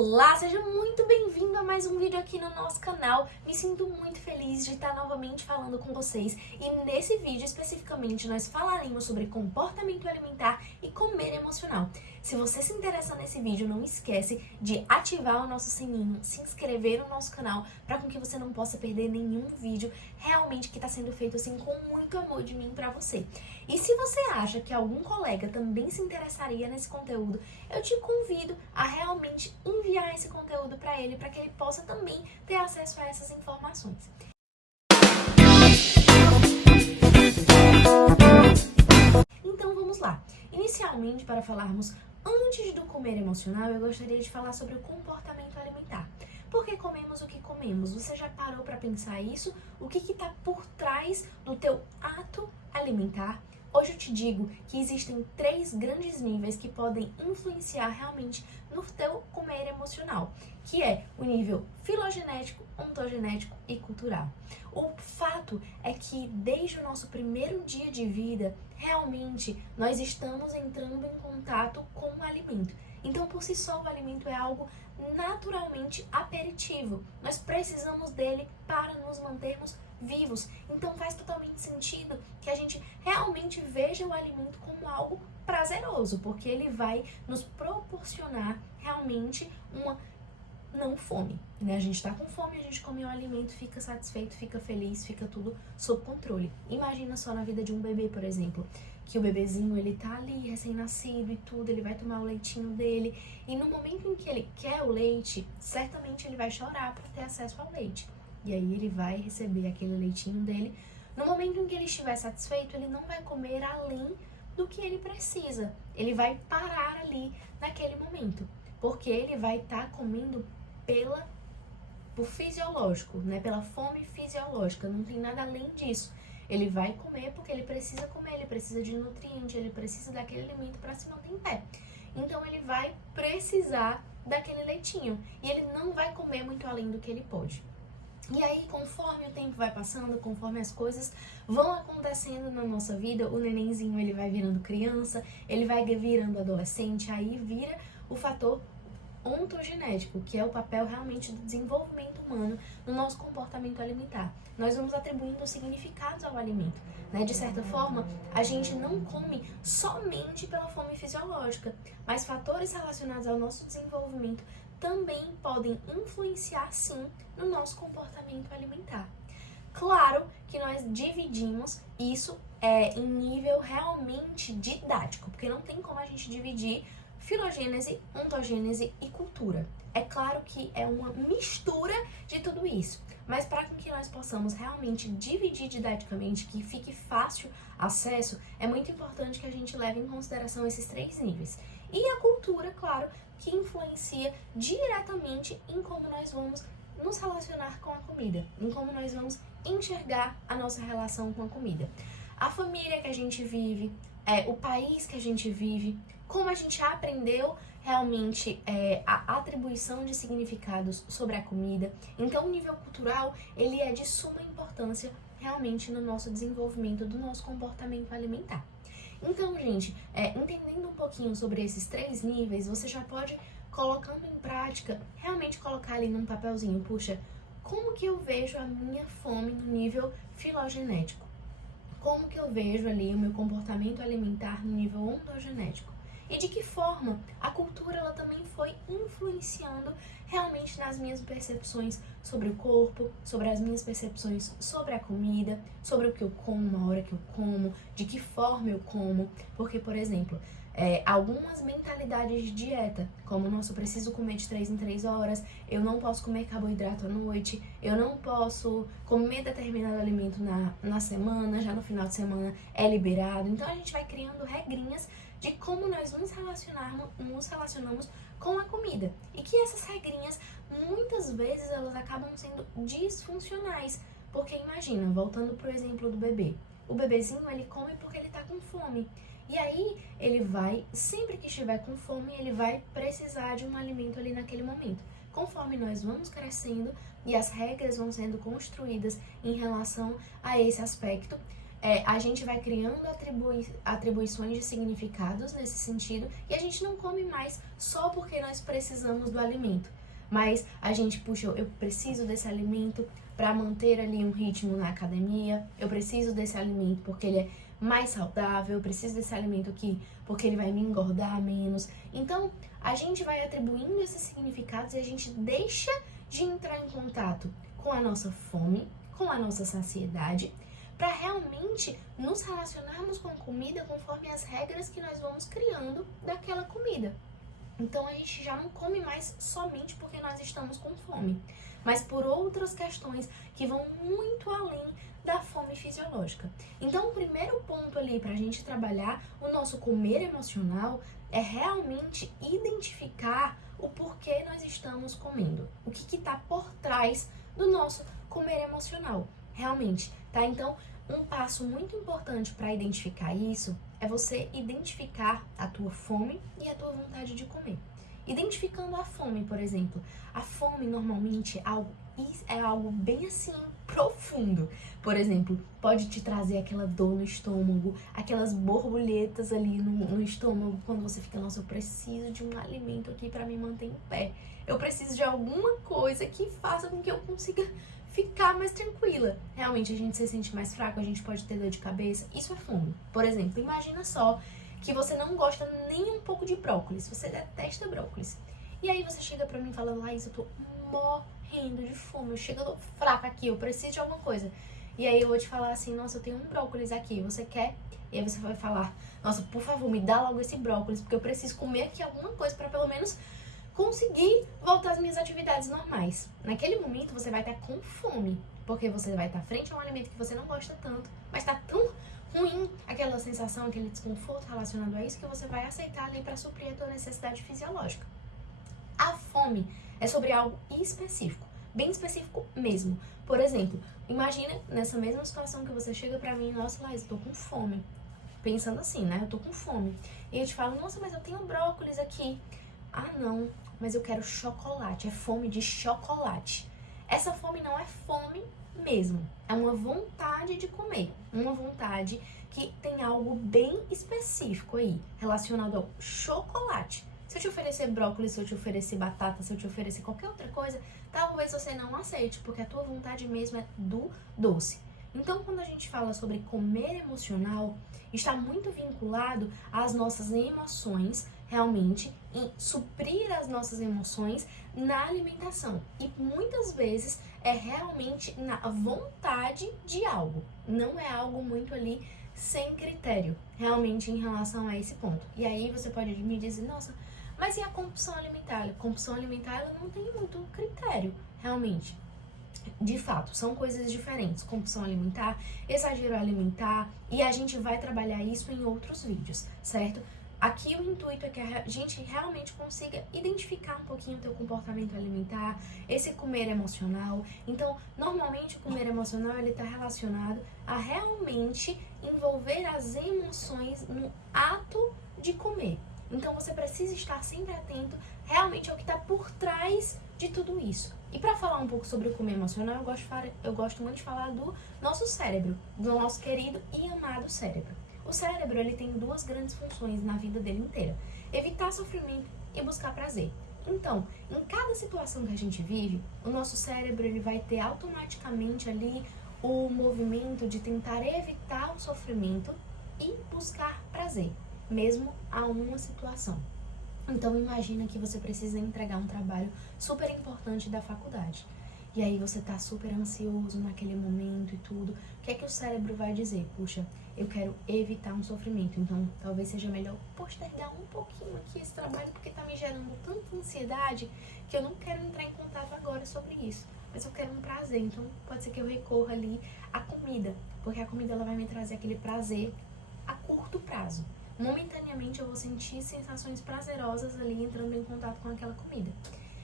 Olá, seja muito bem-vindo a mais um vídeo aqui no nosso canal. Me sinto muito feliz de estar novamente falando com vocês e nesse vídeo especificamente nós falaremos sobre comportamento alimentar e comer emocional. Se você se interessa nesse vídeo, não esquece de ativar o nosso sininho, se inscrever no nosso canal para que você não possa perder nenhum vídeo realmente que está sendo feito assim com muito amor de mim para você. E se você acha que algum colega também se interessaria nesse conteúdo, eu te convido a realmente enviar esse conteúdo para ele, para que ele possa também ter acesso a essas informações. Então vamos lá. Inicialmente, para falarmos antes do comer emocional, eu gostaria de falar sobre o comportamento alimentar. Por que comemos o que comemos? Você já parou para pensar isso? O que está por trás do teu ato alimentar? Hoje eu te digo que existem 3 grandes níveis que podem influenciar realmente no teu comer emocional, que é o nível filogenético, ontogenético e cultural. O fato é que desde o nosso primeiro dia de vida, realmente nós estamos entrando em contato com o alimento. Então, por si só, o alimento é algo naturalmente aperitivo. Nós precisamos dele para nos mantermos vivos. Então faz totalmente sentido que a gente realmente veja o alimento como algo prazeroso, porque ele vai nos proporcionar realmente uma não fome, né? A gente tá com fome, a gente come o alimento, fica satisfeito, fica feliz, fica tudo sob controle. Imagina só na vida de um bebê, por exemplo, que o bebezinho, ele tá ali recém-nascido e tudo, ele vai tomar o leitinho dele, e no momento em que ele quer o leite, certamente ele vai chorar para ter acesso ao leite. E aí ele vai receber aquele leitinho dele. No momento em que ele estiver satisfeito, ele não vai comer além do que ele precisa. Ele vai parar ali naquele momento, porque ele vai estar comendo por fisiológico, né? Pela fome fisiológica, não tem nada além disso. Ele vai comer porque ele precisa comer, ele precisa de nutriente, ele precisa daquele alimento para se manter em pé. Então ele vai precisar daquele leitinho e ele não vai comer muito além do que ele pode. E aí, conforme o tempo vai passando, conforme as coisas vão acontecendo na nossa vida, o nenenzinho ele vai virando criança, ele vai virando adolescente, aí vira o fator ontogenético, que é o papel realmente do desenvolvimento humano no nosso comportamento alimentar. Nós vamos atribuindo significados ao alimento, né? De certa forma, a gente não come somente pela fome fisiológica, mas fatores relacionados ao nosso desenvolvimento também podem influenciar, sim, no nosso comportamento alimentar. Claro que nós dividimos isso em nível realmente didático, porque não tem como a gente dividir filogênese, ontogênese e cultura. É claro que é uma mistura de tudo isso, mas para que nós possamos realmente dividir didaticamente, que fique fácil acesso, é muito importante que a gente leve em consideração esses 3 níveis. E a cultura, claro, que influencia diretamente em como nós vamos nos relacionar com a comida, em como nós vamos enxergar a nossa relação com a comida. A família que a gente vive, o país que a gente vive, como a gente aprendeu realmente a atribuição de significados sobre a comida. Então, o nível cultural, ele é de suma importância realmente no nosso desenvolvimento do nosso comportamento alimentar. Então, gente, entendendo um pouquinho sobre esses 3 níveis, você já pode, colocando em prática, realmente colocar ali num papelzinho, puxa, como que eu vejo a minha fome no nível filogenético? Como que eu vejo ali o meu comportamento alimentar no nível ontogenético? E de que forma a cultura ela também foi influenciando realmente nas minhas percepções sobre o corpo, sobre as minhas percepções sobre a comida, sobre o que eu como, a hora que eu como, de que forma eu como. Porque, por exemplo, algumas mentalidades de dieta, como, nossa, eu preciso comer de 3 em 3 horas, eu não posso comer carboidrato à noite, eu não posso comer determinado alimento na semana, já no final de semana é liberado. Então a gente vai criando regrinhas de como nós nos relacionamos com a comida. E que essas regrinhas, muitas vezes, elas acabam sendo disfuncionais. Porque imagina, voltando pro exemplo do bebê. O bebezinho, ele come porque ele tá com fome. E aí, ele vai, sempre que estiver com fome, ele vai precisar de um alimento ali naquele momento. Conforme nós vamos crescendo e as regras vão sendo construídas em relação a esse aspecto, A gente vai criando atribuições de significados nesse sentido e a gente não come mais só porque nós precisamos do alimento. Mas a gente, puxa, eu preciso desse alimento para manter ali um ritmo na academia, eu preciso desse alimento porque ele é mais saudável, eu preciso desse alimento aqui porque ele vai me engordar menos. Então, a gente vai atribuindo esses significados e a gente deixa de entrar em contato com a nossa fome, com a nossa saciedade, para realmente nos relacionarmos com a comida conforme as regras que nós vamos criando daquela comida. Então a gente já não come mais somente porque nós estamos com fome, mas por outras questões que vão muito além da fome fisiológica. Então o primeiro ponto ali para a gente trabalhar o nosso comer emocional é realmente identificar o porquê nós estamos comendo, o que está por trás do nosso comer emocional, realmente, tá? Então, um passo muito importante para identificar isso é você identificar a tua fome e a tua vontade de comer. Identificando a fome, por exemplo, a fome normalmente é algo bem assim profundo. Por exemplo, pode te trazer aquela dor no estômago, aquelas borboletas ali no estômago, quando você fica, nossa, eu preciso de um alimento aqui para me manter em pé. Eu preciso de alguma coisa que faça com que eu consiga ficar mais tranquila. Realmente a gente se sente mais fraco, a gente pode ter dor de cabeça. Isso é fome. Por exemplo, imagina só que você não gosta nem um pouco de brócolis, você detesta brócolis. E aí você chega pra mim falando, Laís, eu tô morrendo de fome, eu chego fraca aqui, eu preciso de alguma coisa. E aí eu vou te falar assim, nossa, eu tenho um brócolis aqui, você quer? E aí você vai falar, nossa, por favor, me dá logo esse brócolis, porque eu preciso comer aqui alguma coisa pra pelo menos conseguir voltar às minhas atividades normais. Naquele momento você vai estar com fome, porque você vai estar frente a um alimento que você não gosta tanto, mas tá tão ruim aquela sensação, aquele desconforto relacionado a isso, que você vai aceitar ali para suprir a tua necessidade fisiológica. A fome é sobre algo específico, bem específico mesmo. Por exemplo, imagina nessa mesma situação que você chega pra mim, nossa, Laís, eu tô com fome. Pensando assim, né? Eu tô com fome. E eu te falo, nossa, mas eu tenho brócolis aqui. Ah, não, mas eu quero chocolate. É fome de chocolate. Essa fome não é fome mesmo. É uma vontade de comer. Uma vontade que tem algo bem específico aí, relacionado ao chocolate. Se eu te oferecer brócolis, se eu te oferecer batata, se eu te oferecer qualquer outra coisa, talvez você não aceite, porque a tua vontade mesmo é do doce. Então, quando a gente fala sobre comer emocional, está muito vinculado às nossas emoções, realmente, em suprir as nossas emoções na alimentação. E muitas vezes é realmente na vontade de algo, não é algo muito ali sem critério, realmente em relação a esse ponto. E aí você pode me dizer, nossa, mas e a compulsão alimentar? A compulsão alimentar ela não tem muito critério, realmente. De fato, são coisas diferentes. Compulsão alimentar, exagero alimentar, e a gente vai trabalhar isso em outros vídeos, certo? Aqui o intuito é que a gente realmente consiga identificar um pouquinho o teu comportamento alimentar, esse comer emocional. Então, normalmente o comer emocional ele está relacionado a realmente envolver as emoções no ato de comer. Então, você precisa estar sempre atento realmente ao que está por trás de tudo isso. E para falar um pouco sobre o comer emocional, eu gosto muito de falar do nosso cérebro, do nosso querido e amado cérebro. O cérebro ele tem duas grandes funções na vida dele inteira: evitar sofrimento e buscar prazer. Então, em cada situação que a gente vive, o nosso cérebro ele vai ter automaticamente ali o movimento de tentar evitar o sofrimento e buscar prazer, mesmo a uma situação. Então, imagina que você precisa entregar um trabalho super importante da faculdade. E aí você tá super ansioso naquele momento e tudo. O que é que o cérebro vai dizer? Puxa, eu quero evitar um sofrimento. Então, talvez seja melhor postergar um pouquinho aqui esse trabalho, porque tá me gerando tanta ansiedade que eu não quero entrar em contato agora sobre isso. Mas eu quero um prazer. Então, pode ser que eu recorra ali à comida. Porque a comida ela vai me trazer aquele prazer a curto prazo. Momentaneamente eu vou sentir sensações prazerosas ali entrando em contato com aquela comida.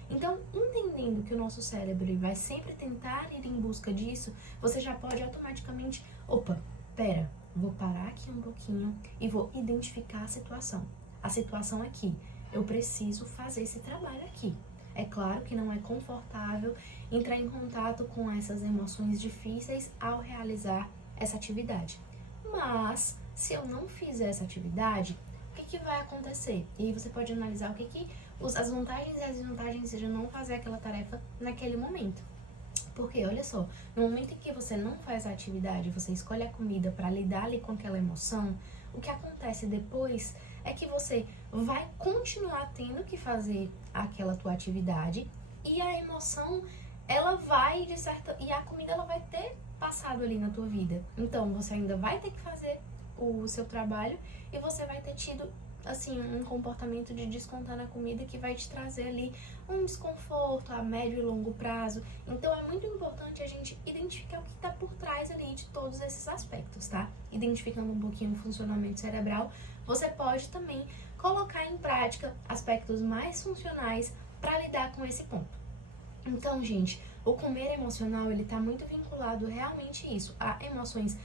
Então, entendendo que o nosso cérebro vai sempre tentar ir em busca disso, você já pode automaticamente, vou parar aqui um pouquinho e vou identificar a situação. A situação aqui, eu preciso fazer esse trabalho aqui. É claro que não é confortável entrar em contato com essas emoções difíceis ao realizar essa atividade. Mas, se eu não fizer essa atividade, o que vai acontecer? E aí você pode analisar as vantagens e as desvantagens de não fazer aquela tarefa naquele momento. Porque, olha só, no momento em que você não faz a atividade, você escolhe a comida para lidar ali com aquela emoção, o que acontece depois é que você vai continuar tendo que fazer aquela tua atividade e a emoção, ela vai e a comida ela vai ter passado ali na tua vida. Então, você ainda vai ter que fazer o seu trabalho e você vai ter tido assim, um comportamento de descontar na comida que vai te trazer ali um desconforto a médio e longo prazo. Então é muito importante a gente identificar o que está por trás ali de todos esses aspectos, tá? Identificando um pouquinho o funcionamento cerebral, você pode também colocar em prática aspectos mais funcionais para lidar com esse ponto. Então, gente, o comer emocional, ele tá muito vinculado realmente isso, a emoções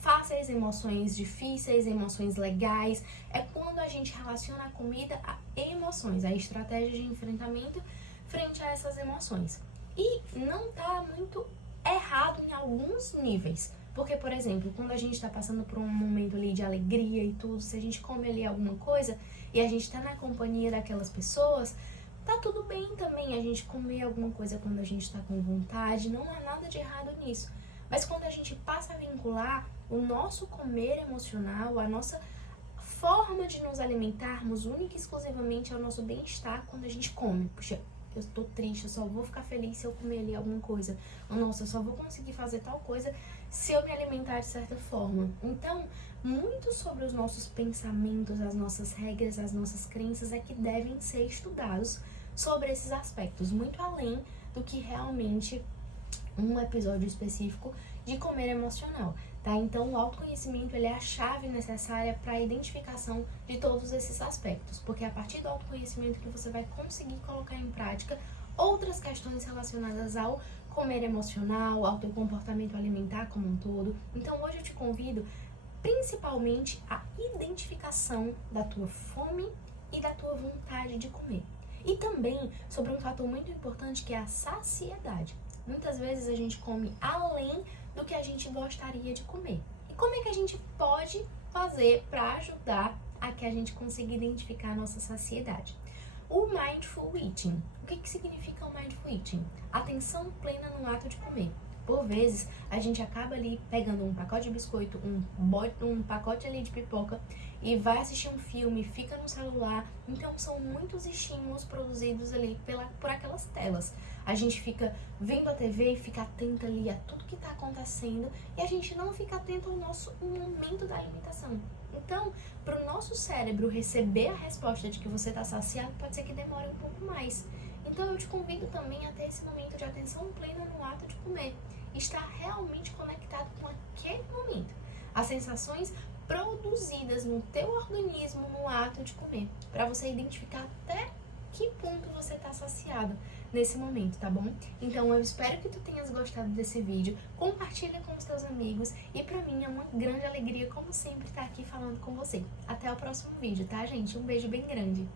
fáceis, emoções difíceis, emoções legais. É quando a gente relaciona a comida a emoções, a estratégia de enfrentamento frente a essas emoções. E não tá muito errado em alguns níveis. Porque, por exemplo, quando a gente está passando por um momento ali de alegria e tudo, se a gente come ali alguma coisa e a gente está na companhia daquelas pessoas, tá tudo bem também a gente comer alguma coisa quando a gente está com vontade, não há nada de errado nisso. Mas quando a gente passa a vincular o nosso comer emocional, a nossa forma de nos alimentarmos única e exclusivamente ao nosso bem-estar quando a gente come. Puxa, eu tô triste, eu só vou ficar feliz se eu comer ali alguma coisa. Ou, nossa, eu só vou conseguir fazer tal coisa se eu me alimentar de certa forma. Então, muito sobre os nossos pensamentos, as nossas regras, as nossas crenças é que devem ser estudados sobre esses aspectos, muito além do que realmente um episódio específico de comer emocional, tá? Então, o autoconhecimento, ele é a chave necessária para a identificação de todos esses aspectos, porque é a partir do autoconhecimento que você vai conseguir colocar em prática outras questões relacionadas ao comer emocional, ao teu comportamento alimentar como um todo. Então, hoje eu te convido principalmente a identificação da tua fome e da tua vontade de comer. E também sobre um fator muito importante que é a saciedade. Muitas vezes a gente come além do que a gente gostaria de comer. E como é que a gente pode fazer para ajudar a que a gente consiga identificar a nossa saciedade? O Mindful Eating. O que significa o Mindful Eating? Atenção plena no ato de comer. Por vezes, a gente acaba ali pegando um pacote de biscoito, um pacote ali de pipoca e vai assistir um filme, fica no celular. Então, são muitos estímulos produzidos ali por aquelas telas. A gente fica vendo a TV e fica atenta ali a tudo que está acontecendo e a gente não fica atento ao nosso momento da alimentação. Então, para o nosso cérebro receber a resposta de que você está saciado, pode ser que demore um pouco mais. Então, eu te convido também a ter esse momento de atenção plena no ato de comer. Estar realmente conectado com aquele momento. As sensações produzidas no teu organismo no ato de comer. Para você identificar até que ponto você está saciado nesse momento, tá bom? Então, eu espero que tu tenhas gostado desse vídeo. Compartilha com os teus amigos. E pra mim é uma grande alegria, como sempre, estar aqui falando com você. Até o próximo vídeo, tá, gente? Um beijo bem grande.